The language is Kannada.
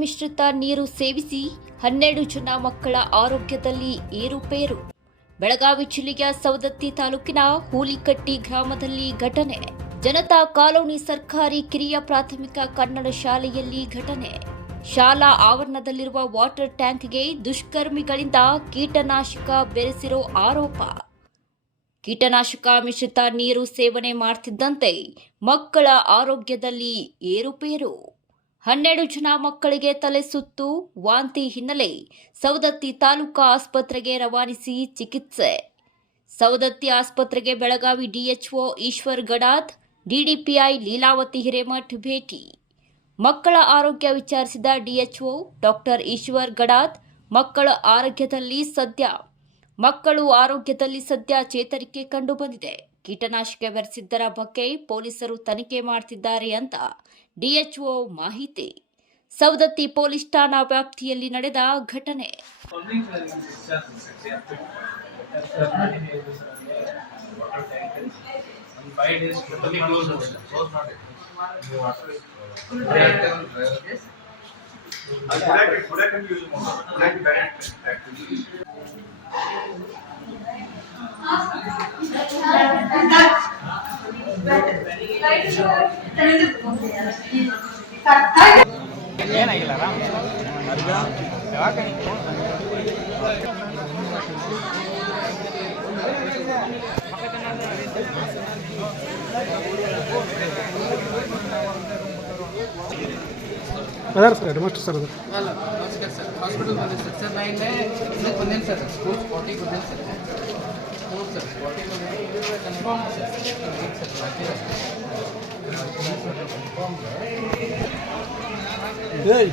ಮಿಶ್ರಿತ ನೀರು ಸೇವಿಸಿ 12 ಜನ ಮಕ್ಕಳ ಆರೋಗ್ಯದಲ್ಲಿ ಏರುಪೇರು. ಬೆಳಗಾವಿ ಜಿಲ್ಲೆಯ ಸವದತ್ತಿ ತಾಲೂಕಿನ ಹೂಲಿಕಟ್ಟಿ ಗ್ರಾಮದಲ್ಲಿ ಘಟನೆ. ಜನತಾ ಕಾಲೋನಿ ಸರ್ಕಾರಿ ಕಿರಿಯ ಪ್ರಾಥಮಿಕ ಕನ್ನಡ ಶಾಲೆಯಲ್ಲಿ ಘಟನೆ. ಶಾಲಾ ಆವರಣದಲ್ಲಿರುವ ವಾಟರ್ ಟ್ಯಾಂಕ್ಗೆ ದುಷ್ಕರ್ಮಿಗಳಿಂದ ಕೀಟನಾಶಕ ಬೆರೆಸಿರೋ ಆರೋಪ. ಕೀಟನಾಶಕ ಮಿಶ್ರಿತ ನೀರು ಸೇವನೆ ಮಾಡುತ್ತಿದ್ದಂತೆ ಮಕ್ಕಳ ಆರೋಗ್ಯದಲ್ಲಿ ಏರುಪೇರು. 12 ಜನ ಮಕ್ಕಳಿಗೆ ತಲೆ ಸುತ್ತು, ವಾಂತಿ ಹಿನ್ನೆಲೆ ಸವದತ್ತಿ ತಾಲೂಕಾ ಆಸ್ಪತ್ರೆಗೆ ರವಾನಿಸಿ ಚಿಕಿತ್ಸೆ. ಸವದತ್ತಿ ಆಸ್ಪತ್ರೆಗೆ ಬೆಳಗಾವಿ ಡಿಎಚ್ಒ ಈಶ್ವರ್ ಗಡಾದ್, ಡಿಡಿಪಿಐ ಲೀಲಾವತಿ ಹಿರೇಮಠ್ ಭೇಟಿ. ಮಕ್ಕಳ ಆರೋಗ್ಯ ವಿಚಾರಿಸಿದ ಡಿಎಚ್ಒ ಡಾಕ್ಟರ್ ಈಶ್ವರ್ ಗಡಾದ್, ಮಕ್ಕಳು ಆರೋಗ್ಯದಲ್ಲಿ ಸದ್ಯ ಚೇತರಿಕೆ ಕಂಡು ಬಂದಿದೆ. ಕೀಟನಾಶಕ ಬೆರೆಸಿದ್ದರ ಬಗ್ಗೆ ಪೊಲೀಸರು ತನಿಖೆ ಮಾಡುತ್ತಿದ್ದಾರೆ ಅಂತ ಡಿಎಚ್ಒ ಮಾಹಿತಿ. ಸವದತ್ತಿ ಪೊಲೀಸ್ ಠಾಣಾ ವ್ಯಾಪ್ತಿಯಲ್ಲಿ ನಡೆದ ಘಟನೆ. ಏನಾಗಿಲ್ಲ ಅದಾರ ಸರ್ ಹೆಡ್ಮಾಸ್ಟರ್ ಸರ್ ಅದು ನಮಸ್ಕಾರ ಸರ್. ಹಾಸ್ಪಿಟಲ್ ಬಂದಿದೆ ಸರ್. ನಾ ಇಲ್ಲೇ ಇದಕ್ಕೆ ಬಂದೇನು ಸರ್. ಸ್ಕೂಲ್ ಸ್ಪಾಟಿಗೆ ಬಂದೇನು ಸರ್. ಹ್ಞೂ ಸರ್, ಸ್ಪಾಟಿಗೆ ಬಂದೇನೆ. ಇದು ಕನ್ಫರ್ಮ್ ಸರ್. ಸರ್ ಬಾಕಿ ಏಯ್